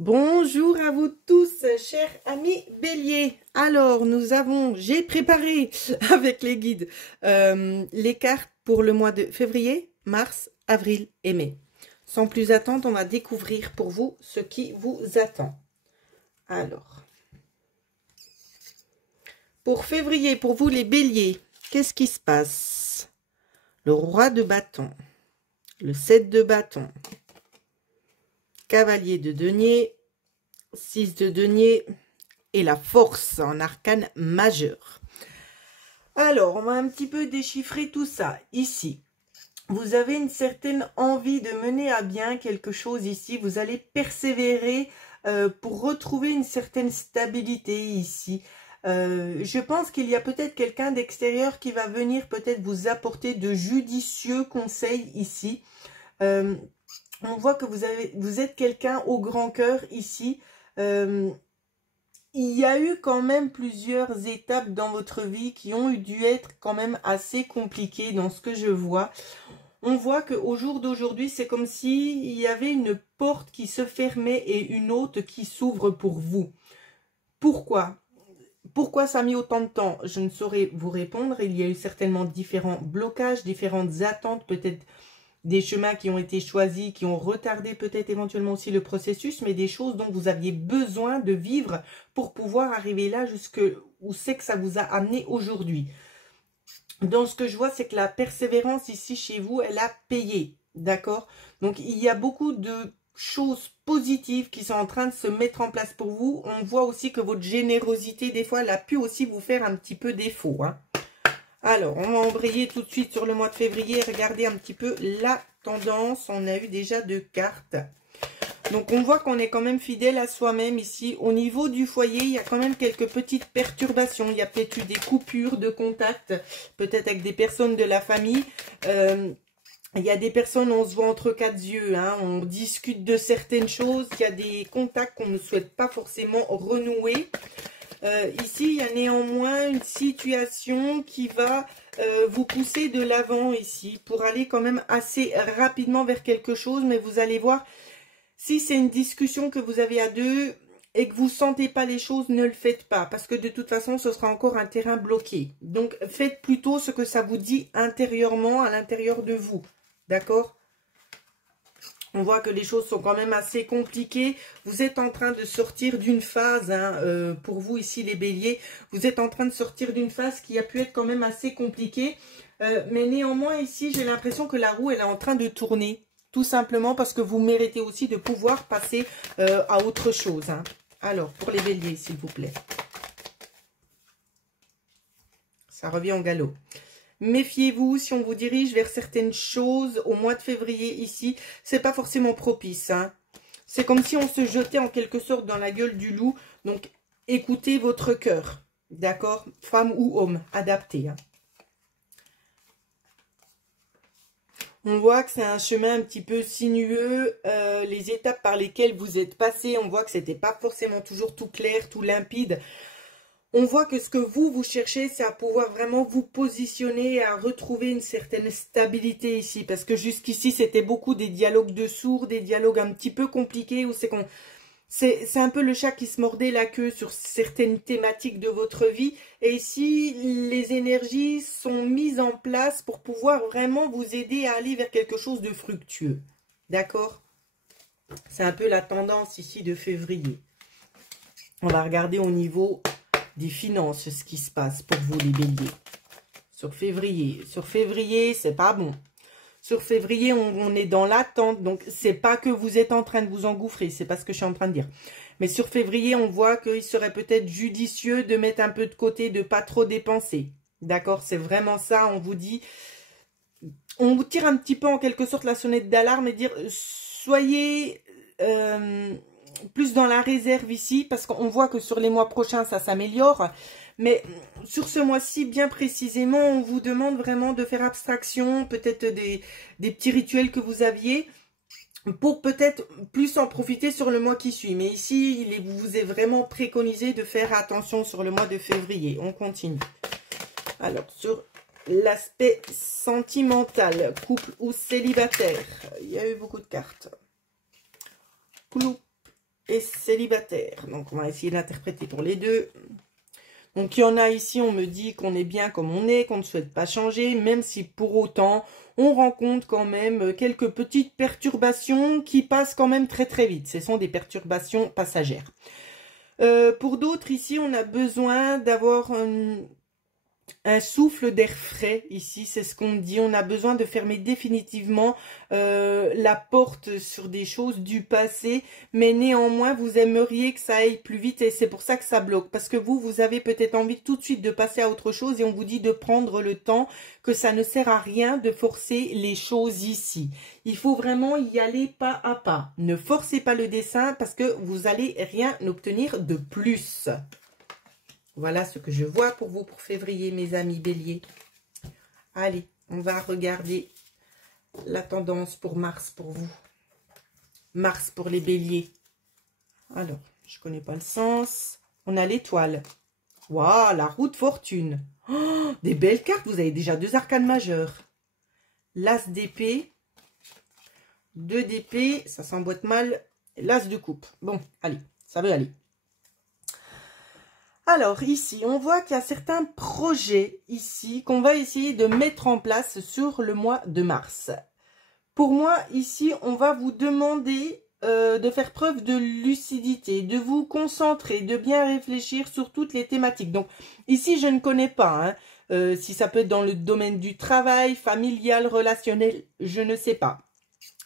Bonjour à vous tous, chers amis béliers. Alors, j'ai préparé avec les guides les cartes pour le mois de février, mars, avril et mai. Sans plus attendre, on va découvrir pour vous ce qui vous attend. Alors, pour février, pour vous les béliers, qu'est-ce qui se passe? Le roi de bâton, le 7 de bâton, cavalier de denier, 6 de denier et la force en arcane majeur. Alors, on va un petit peu déchiffrer tout ça. Ici, vous avez une certaine envie de mener à bien quelque chose ici. Vous allez persévérer pour retrouver une certaine stabilité ici. Je pense qu'il y a peut-être quelqu'un d'extérieur qui va venir peut-être vous apporter de judicieux conseils ici. On voit que vous êtes quelqu'un au grand cœur ici. Il y a eu quand même plusieurs étapes dans votre vie qui ont dû être quand même assez compliquées dans ce que je vois. On voit qu'au jour d'aujourd'hui, c'est comme s'il y avait une porte qui se fermait et une autre qui s'ouvre pour vous. Pourquoi? Pourquoi ça a mis autant de temps? Je ne saurais vous répondre. Il y a eu certainement différents blocages, différentes attentes, peut-être des chemins qui ont été choisis, qui ont retardé peut-être éventuellement aussi le processus, mais des choses dont vous aviez besoin de vivre pour pouvoir arriver là où c'est que ça vous a amené aujourd'hui. Dans ce que je vois, c'est que la persévérance ici chez vous, elle a payé, d'accord? Donc, il y a beaucoup de choses positives qui sont en train de se mettre en place pour vous. On voit aussi que votre générosité, des fois, elle a pu aussi vous faire un petit peu défaut, hein. Alors, on va embrayer tout de suite sur le mois de février. Regardez un petit peu la tendance. On a eu déjà 2 cartes. Donc, on voit qu'on est quand même fidèle à soi-même ici. Au niveau du foyer, il y a quand même quelques petites perturbations. Il y a peut-être eu des coupures de contact, peut-être avec des personnes de la famille. Il y a des personnes, on se voit entre 4 yeux, hein, on discute de certaines choses. Il y a des contacts qu'on ne souhaite pas forcément renouer. Ici, il y a néanmoins une situation qui va vous pousser de l'avant ici pour aller quand même assez rapidement vers quelque chose. Mais vous allez voir, si c'est une discussion que vous avez à deux et que vous ne sentez pas les choses, ne le faites pas. Parce que de toute façon, ce sera encore un terrain bloqué. Donc, faites plutôt ce que ça vous dit intérieurement, à l'intérieur de vous. D'accord ? On voit que les choses sont quand même assez compliquées. Vous êtes en train de sortir d'une phase, hein, pour vous ici les béliers, vous êtes en train de sortir d'une phase qui a pu être quand même assez compliquée. Mais néanmoins ici, j'ai l'impression que la roue, elle est en train de tourner. Tout simplement parce que vous méritez aussi de pouvoir passer à autre chose, hein. Alors, pour les béliers, s'il vous plaît. Ça revient en galop. Méfiez-vous si on vous dirige vers certaines choses au mois de février ici. C'est pas forcément propice, hein. C'est comme si on se jetait en quelque sorte dans la gueule du loup. Donc, écoutez votre cœur. D'accord? Femme ou homme, adapté, hein. On voit que c'est un chemin un petit peu sinueux. Les étapes par lesquelles vous êtes passé, on voit que c'était pas forcément toujours tout clair, tout limpide. On voit que ce que vous cherchez, c'est à pouvoir vraiment vous positionner et à retrouver une certaine stabilité ici. Parce que jusqu'ici, c'était beaucoup des dialogues de sourds, des dialogues un petit peu compliqués. Où c'est un peu le chat qui se mordait la queue sur certaines thématiques de votre vie. Et ici, les énergies sont mises en place pour pouvoir vraiment vous aider à aller vers quelque chose de fructueux. D'accord? C'est un peu la tendance ici de février. On va regarder au niveau des finances, ce qui se passe pour vous les béliers. Sur février, c'est pas bon. Sur février, on est dans l'attente. Donc, c'est pas que vous êtes en train de vous engouffrer. C'est pas ce que je suis en train de dire. Mais sur février, on voit qu'il serait peut-être judicieux de mettre un peu de côté, de pas trop dépenser. D'accord? C'est vraiment ça. On vous dit... On vous tire un petit peu en quelque sorte la sonnette d'alarme et dire... Soyez... plus dans la réserve ici, parce qu'on voit que sur les mois prochains, ça s'améliore. Mais sur ce mois-ci, bien précisément, on vous demande vraiment de faire abstraction, peut-être des petits rituels que vous aviez, pour peut-être plus en profiter sur le mois qui suit. Mais ici, il vous est vraiment préconisé de faire attention sur le mois de février. On continue. Alors, sur l'aspect sentimental, couple ou célibataire, il y a eu beaucoup de cartes. Clou et célibataire. Donc, on va essayer d'interpréter pour les deux. Donc, il y en a ici, on me dit qu'on est bien comme on est, qu'on ne souhaite pas changer, même si pour autant, on rencontre quand même quelques petites perturbations qui passent quand même très très vite. Ce sont des perturbations passagères. Pour d'autres, ici, on a besoin d'avoir un souffle d'air frais. Ici, c'est ce qu'on dit. On a besoin de fermer définitivement la porte sur des choses du passé. Mais néanmoins, vous aimeriez que ça aille plus vite et c'est pour ça que ça bloque. Parce que vous avez peut-être envie tout de suite de passer à autre chose et on vous dit de prendre le temps, que ça ne sert à rien de forcer les choses ici. Il faut vraiment y aller pas à pas. Ne forcez pas le dessin parce que vous allez rien obtenir de plus. Voilà ce que je vois pour vous pour février, mes amis béliers. Allez, on va regarder la tendance pour mars pour vous. Mars pour les béliers. Alors, je ne connais pas le sens. On a l'étoile. Waouh, la roue de fortune. Oh, des belles cartes. Vous avez déjà 2 arcanes majeures. L'as d'épée. 2 d'épée. Ça s'emboîte mal. L'as de coupe. Bon, allez, ça veut aller. Alors, ici, on voit qu'il y a certains projets ici qu'on va essayer de mettre en place sur le mois de mars. Pour moi, ici, on va vous demander de faire preuve de lucidité, de vous concentrer, de bien réfléchir sur toutes les thématiques. Donc, ici, je ne connais pas, hein, si ça peut être dans le domaine du travail, familial, relationnel, je ne sais pas.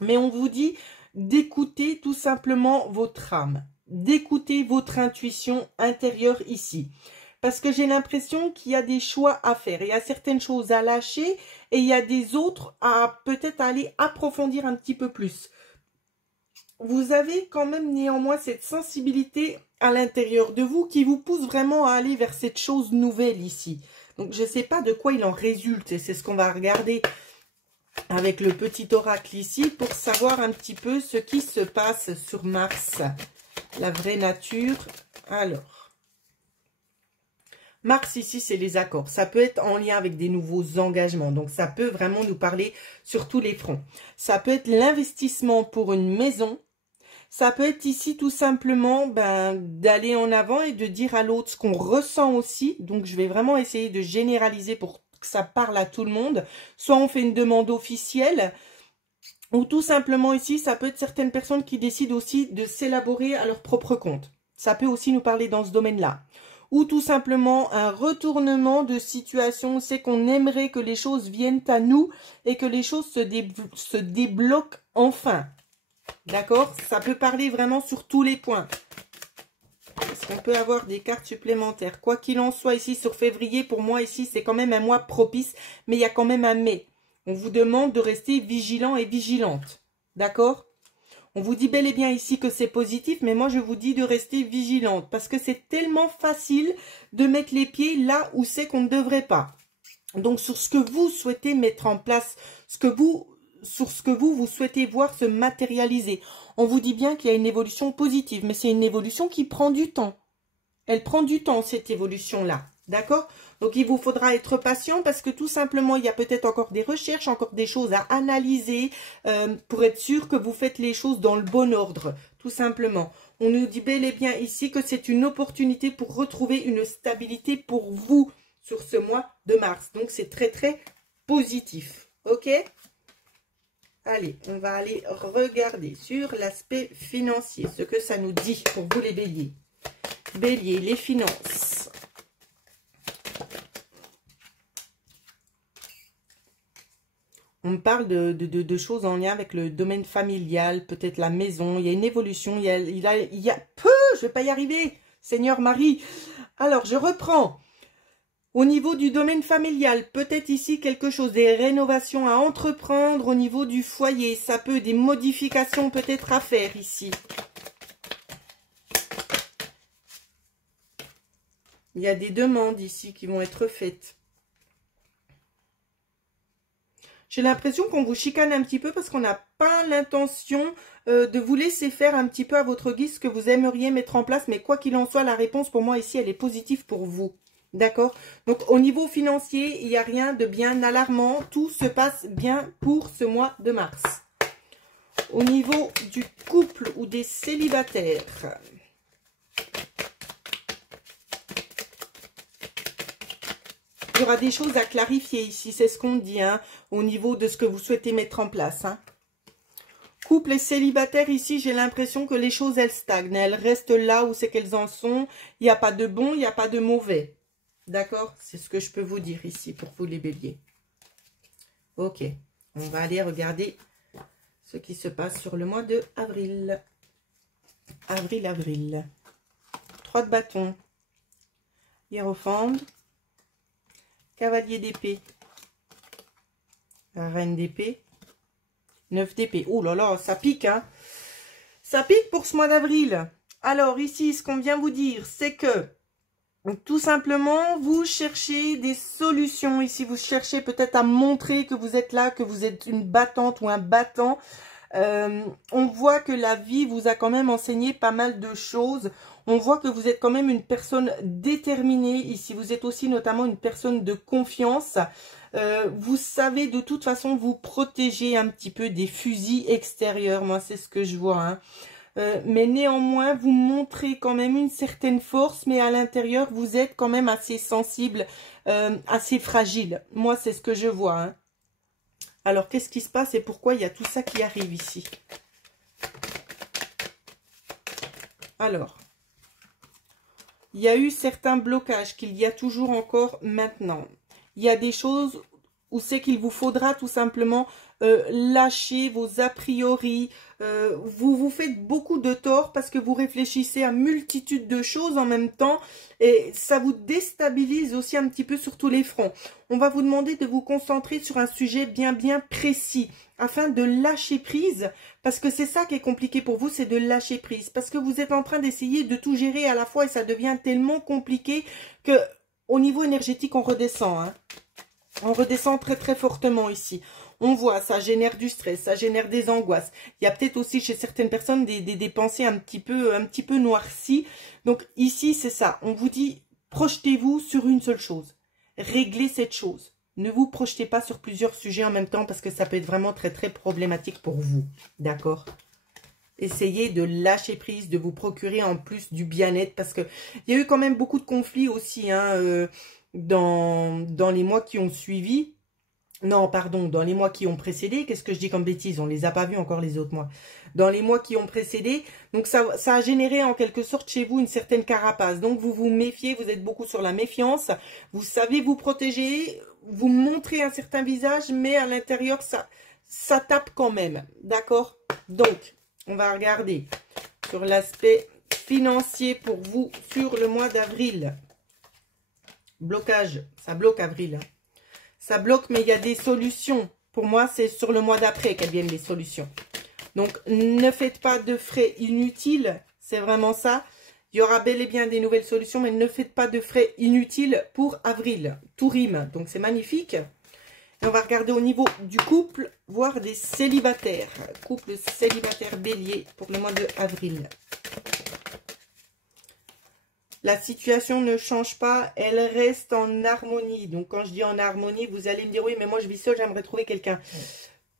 Mais on vous dit d'écouter tout simplement votre âme. D'écouter votre intuition intérieure ici. Parce que j'ai l'impression qu'il y a des choix à faire. Il y a certaines choses à lâcher et il y a des autres à peut-être aller approfondir un petit peu plus. Vous avez quand même néanmoins cette sensibilité à l'intérieur de vous qui vous pousse vraiment à aller vers cette chose nouvelle ici. Donc je ne sais pas de quoi il en résulte et c'est ce qu'on va regarder avec le petit oracle ici pour savoir un petit peu ce qui se passe sur Mars. La vraie nature. Alors, Mars ici, c'est les accords. Ça peut être en lien avec des nouveaux engagements. Donc, ça peut vraiment nous parler sur tous les fronts. Ça peut être l'investissement pour une maison. Ça peut être ici tout simplement d'aller en avant et de dire à l'autre ce qu'on ressent aussi. Donc, je vais vraiment essayer de généraliser pour que ça parle à tout le monde. Soit on fait une demande officielle. Ou tout simplement ici, ça peut être certaines personnes qui décident aussi de s'élaborer à leur propre compte. Ça peut aussi nous parler dans ce domaine-là. Ou tout simplement un retournement de situation, c'est qu'on aimerait que les choses viennent à nous et que les choses se débloquent enfin. D'accord? Ça peut parler vraiment sur tous les points. Est-ce qu'on peut avoir des cartes supplémentaires? Quoi qu'il en soit ici sur février, pour moi ici, c'est quand même un mois propice, mais il y a quand même un mai. On vous demande de rester vigilant et vigilante. D'accord? On vous dit bel et bien ici que c'est positif, mais moi je vous dis de rester vigilante. Parce que c'est tellement facile de mettre les pieds là où c'est qu'on ne devrait pas. Donc sur ce que vous souhaitez mettre en place, sur ce que vous souhaitez voir se matérialiser. On vous dit bien qu'il y a une évolution positive, mais c'est une évolution qui prend du temps. Elle prend du temps cette évolution-là. D'accord? Donc, il vous faudra être patient parce que tout simplement, il y a peut-être encore des recherches, encore des choses à analyser pour être sûr que vous faites les choses dans le bon ordre, tout simplement. On nous dit bel et bien ici que c'est une opportunité pour retrouver une stabilité pour vous sur ce mois de mars. Donc, c'est très, très positif. OK? Allez, on va aller regarder sur l'aspect financier, ce que ça nous dit pour vous les béliers. Bélier, les finances. On me parle de choses en lien avec le domaine familial, peut-être la maison. Il y a une évolution. Je ne vais pas y arriver, Seigneur Marie. Alors, je reprends. Au niveau du domaine familial, peut-être ici quelque chose, des rénovations à entreprendre au niveau du foyer. Ça peut, des modifications peut-être à faire ici. Il y a des demandes ici qui vont être faites. J'ai l'impression qu'on vous chicane un petit peu parce qu'on n'a pas l'intention de vous laisser faire un petit peu à votre guise ce que vous aimeriez mettre en place. Mais quoi qu'il en soit, la réponse pour moi ici, elle est positive pour vous. D'accord? Donc, au niveau financier, il n'y a rien de bien alarmant. Tout se passe bien pour ce mois de mars. Au niveau du couple ou des célibataires. Il y aura des choses à clarifier ici, c'est ce qu'on dit, hein, au niveau de ce que vous souhaitez mettre en place. Hein. Couple et célibataire, ici, j'ai l'impression que les choses, elles stagnent. Elles restent là où c'est qu'elles en sont. Il n'y a pas de bon, il n'y a pas de mauvais. D'accord? C'est ce que je peux vous dire ici pour vous les béliers. Ok, on va aller regarder ce qui se passe sur le mois de avril. Avril. 3 de bâton. Hiérophante. Cavalier d'épée. Reine d'épée. 9 d'épée. Oh là là, ça pique, hein. Ça pique pour ce mois d'avril. Alors, ici, ce qu'on vient vous dire, c'est que, tout simplement, vous cherchez des solutions. Ici, vous cherchez peut-être à montrer que vous êtes là, que vous êtes une battante ou un battant. On voit que la vie vous a quand même enseigné pas mal de choses. On voit que vous êtes quand même une personne déterminée. Ici, vous êtes aussi notamment une personne de confiance. Vous savez de toute façon vous protéger un petit peu des fusils extérieurs. Moi, c'est ce que je vois. Hein. Mais néanmoins, vous montrez quand même une certaine force. Mais à l'intérieur, vous êtes quand même assez sensible, assez fragile. Moi, c'est ce que je vois. Hein. Alors, qu'est-ce qui se passe et pourquoi il y a tout ça qui arrive ici? Alors, il y a eu certains blocages qu'il y a toujours encore maintenant. Il y a des choses où c'est qu'il vous faudra tout simplement lâcher vos a priori. Vous vous faites beaucoup de tort parce que vous réfléchissez à multitude de choses en même temps et ça vous déstabilise aussi un petit peu sur tous les fronts. On va vous demander de vous concentrer sur un sujet bien précis afin de lâcher prise parce que c'est ça qui est compliqué pour vous, c'est de lâcher prise parce que vous êtes en train d'essayer de tout gérer à la fois et ça devient tellement compliqué que au niveau énergétique on redescend. Hein. On redescend très fortement ici. On voit, ça génère du stress, ça génère des angoisses. Il y a peut-être aussi chez certaines personnes des pensées un petit peu noircies. Donc ici, c'est ça. On vous dit, projetez-vous sur une seule chose. Réglez cette chose. Ne vous projetez pas sur plusieurs sujets en même temps parce que ça peut être vraiment très problématique pour vous. D'accord ? Essayez de lâcher prise, de vous procurer en plus du bien-être parce que il y a eu quand même beaucoup de conflits aussi, hein, dans les mois qui ont suivi. Non, pardon, dans les mois qui ont précédé. Qu'est-ce que je dis comme bêtise? On les a pas vus encore les autres mois. Dans les mois qui ont précédé. Donc, ça a généré en quelque sorte chez vous une certaine carapace. Donc, vous vous méfiez, vous êtes beaucoup sur la méfiance. Vous savez vous protéger, vous montrez un certain visage, mais à l'intérieur, ça tape quand même. D'accord? Donc, on va regarder sur l'aspect financier pour vous sur le mois d'avril. Blocage, ça bloque avril. Hein. Ça bloque, mais il y a des solutions. Pour moi, c'est sur le mois d'après qu'elles viennent les solutions. Donc, ne faites pas de frais inutiles. C'est vraiment ça. Il y aura bel et bien des nouvelles solutions, mais ne faites pas de frais inutiles pour avril. Tout rime. Donc, c'est magnifique. Et on va regarder au niveau du couple, voire des célibataires. Couple célibataire bélier pour le mois de avril. La situation ne change pas, elle reste en harmonie. Donc, quand je dis en harmonie, vous allez me dire, oui, mais moi, je vis seule, j'aimerais trouver quelqu'un.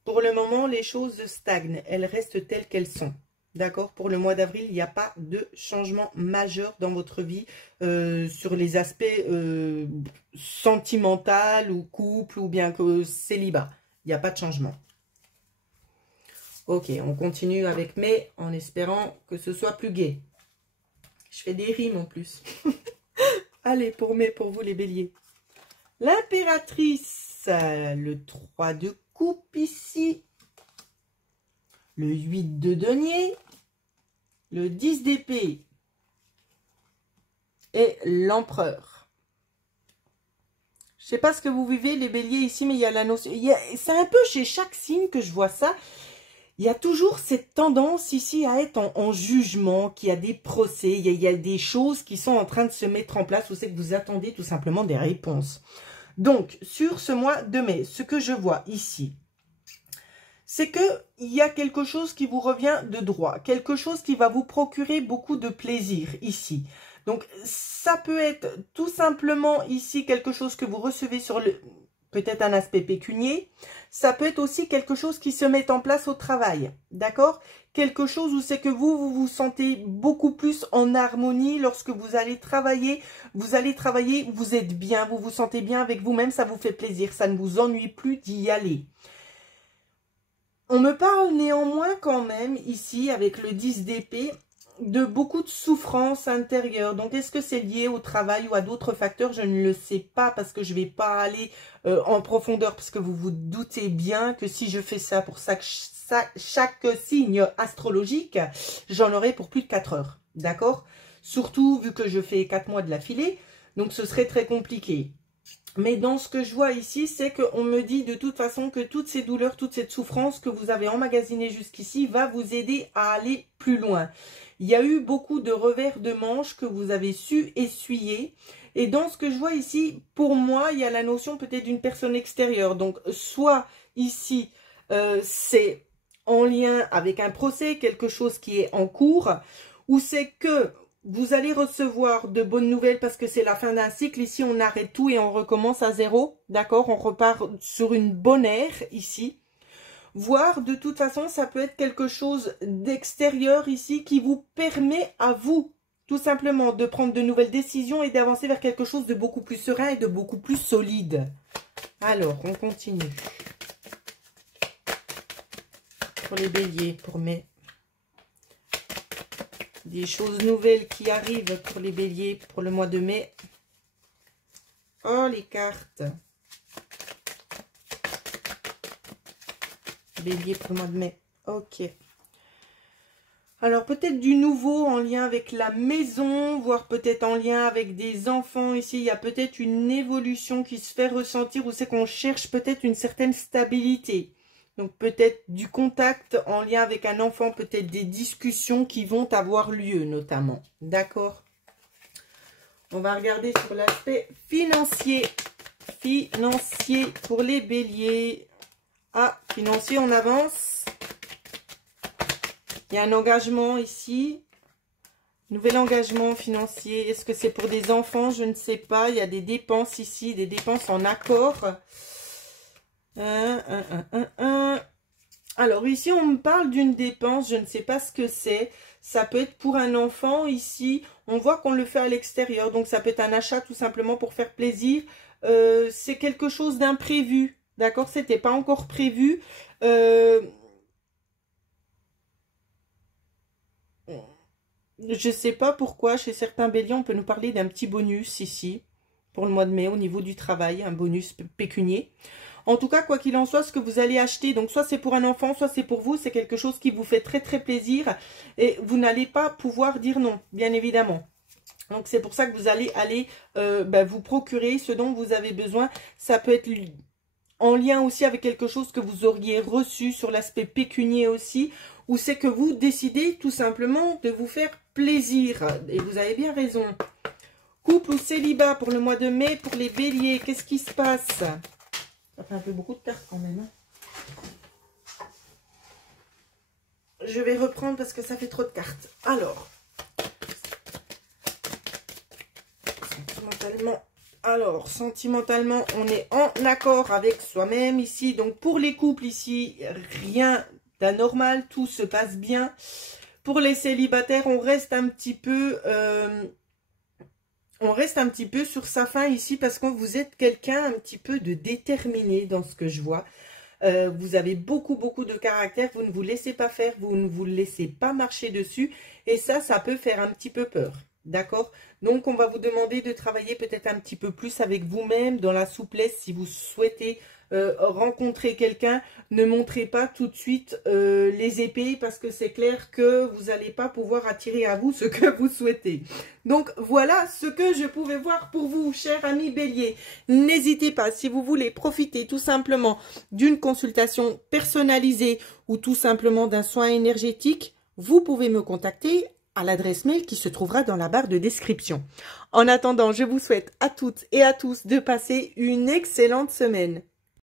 Pour le moment, les choses stagnent. Elles restent telles qu'elles sont. D'accord? Pour le mois d'avril, il n'y a pas de changement majeur dans votre vie sur les aspects sentimentaux ou couple ou bien que célibat. Il n'y a pas de changement. Ok, on continue avec mai en espérant que ce soit plus gai. Je fais des rimes en plus. Allez, pour vous les béliers. L'impératrice, le 3 de coupe ici. Le 8 de denier. Le 10 d'épée. Et l'empereur. Je ne sais pas ce que vous vivez les béliers ici, mais il y a la notion. C'est un peu chez chaque signe que je vois ça. Il y a toujours cette tendance ici à être en jugement, qu'il y a des procès, il y a des choses qui sont en train de se mettre en place où c'est que vous attendez tout simplement des réponses. Donc, sur ce mois de mai, ce que je vois ici, c'est qu'il y a quelque chose qui vous revient de droit, quelque chose qui va vous procurer beaucoup de plaisir ici. Donc, ça peut être tout simplement ici quelque chose que vous recevez sur le... peut-être un aspect pécunier. Ça peut être aussi quelque chose qui se met en place au travail, d'accord? Quelque chose où c'est que vous vous sentez beaucoup plus en harmonie lorsque vous allez travailler. Vous êtes bien, vous vous sentez bien avec vous-même, ça vous fait plaisir, ça ne vous ennuie plus d'y aller. On me parle néanmoins quand même ici avec le 10 d'épée de beaucoup de souffrance intérieure. Donc, est-ce que c'est lié au travail ou à d'autres facteurs? Je ne le sais pas parce que je ne vais pas aller en profondeur parce que vous vous doutez bien que si je fais ça pour chaque signe astrologique, j'en aurai pour plus de 4 heures. D'accord? Surtout vu que je fais 4 mois de l'affilée, donc ce serait très compliqué. Mais dans ce que je vois ici, c'est qu'on me dit de toute façon que toutes ces douleurs, toute cette souffrance que vous avez emmagasinée jusqu'ici va vous aider à aller plus loin. Il y a eu beaucoup de revers de manche que vous avez su essuyer. Et dans ce que je vois ici, pour moi, il y a la notion peut-être d'une personne extérieure. Donc, soit ici, c'est en lien avec un procès, quelque chose qui est en cours, ou c'est que vous allez recevoir de bonnes nouvelles parce que c'est la fin d'un cycle. Ici, on arrête tout et on recommence à zéro. D'accord? On repart sur une bonne ère ici. Voire, de toute façon, ça peut être quelque chose d'extérieur ici qui vous permet à vous, tout simplement, de prendre de nouvelles décisions et d'avancer vers quelque chose de beaucoup plus serein et de beaucoup plus solide. Alors, on continue. Pour les béliers, pour mes... Des choses nouvelles qui arrivent pour les béliers pour le mois de mai. Oh, les cartes. Bélier pour le mois de mai. Ok. Alors, peut-être du nouveau en lien avec la maison, voire peut-être en lien avec des enfants. Ici, il y a peut-être une évolution qui se fait ressentir où c'est qu'on cherche peut-être une certaine stabilité. Donc, peut-être du contact en lien avec un enfant, peut-être des discussions qui vont avoir lieu, notamment. D'accord? On va regarder sur l'aspect financier. Financier pour les béliers. Ah, financier, on avance. Il y a un engagement ici. Nouvel engagement financier. Est-ce que c'est pour des enfants? Je ne sais pas. Il y a des dépenses ici, des dépenses en accord. Alors ici on me parle d'une dépense, je ne sais pas ce que c'est. Ça peut être pour un enfant ici. On voit qu'on le fait à l'extérieur, donc ça peut être un achat tout simplement pour faire plaisir. C'est quelque chose d'imprévu, d'accord? C'était pas encore prévu. Je sais pas pourquoi chez certains béliers on peut nous parler d'un petit bonus ici pour le mois de mai au niveau du travail, un bonus pécunier. En tout cas, quoi qu'il en soit, ce que vous allez acheter, donc soit c'est pour un enfant, soit c'est pour vous, c'est quelque chose qui vous fait très très plaisir et vous n'allez pas pouvoir dire non, bien évidemment. Donc c'est pour ça que vous allez aller vous procurer ce dont vous avez besoin. Ça peut être en lien aussi avec quelque chose que vous auriez reçu sur l'aspect pécunier aussi, ou c'est que vous décidez tout simplement de vous faire plaisir. Et vous avez bien raison. Couple ou célibat pour le mois de mai, pour les béliers, qu'est-ce qui se passe ? Ça fait un peu beaucoup de cartes quand même. Je vais reprendre parce que ça fait trop de cartes. Alors, sentimentalement, on est en accord avec soi-même ici. Donc, pour les couples ici, rien d'anormal, tout se passe bien. Pour les célibataires, on reste un petit peu... sur sa faim ici parce que vous êtes quelqu'un un petit peu de déterminé dans ce que je vois. Vous avez beaucoup de caractère, vous ne vous laissez pas faire, vous ne vous laissez pas marcher dessus. Et ça peut faire un petit peu peur. D'accord? Donc, on va vous demander de travailler peut-être un petit peu plus avec vous-même, dans la souplesse. Si vous souhaitez rencontrer quelqu'un, ne montrez pas tout de suite les épées parce que c'est clair que vous n'allez pas pouvoir attirer à vous ce que vous souhaitez. Donc, voilà ce que je pouvais voir pour vous, chers amis béliers. N'hésitez pas, si vous voulez profiter tout simplement d'une consultation personnalisée ou tout simplement d'un soin énergétique, vous pouvez me contacter à l'adresse mail qui se trouvera dans la barre de description. En attendant, je vous souhaite à toutes et à tous de passer une excellente semaine.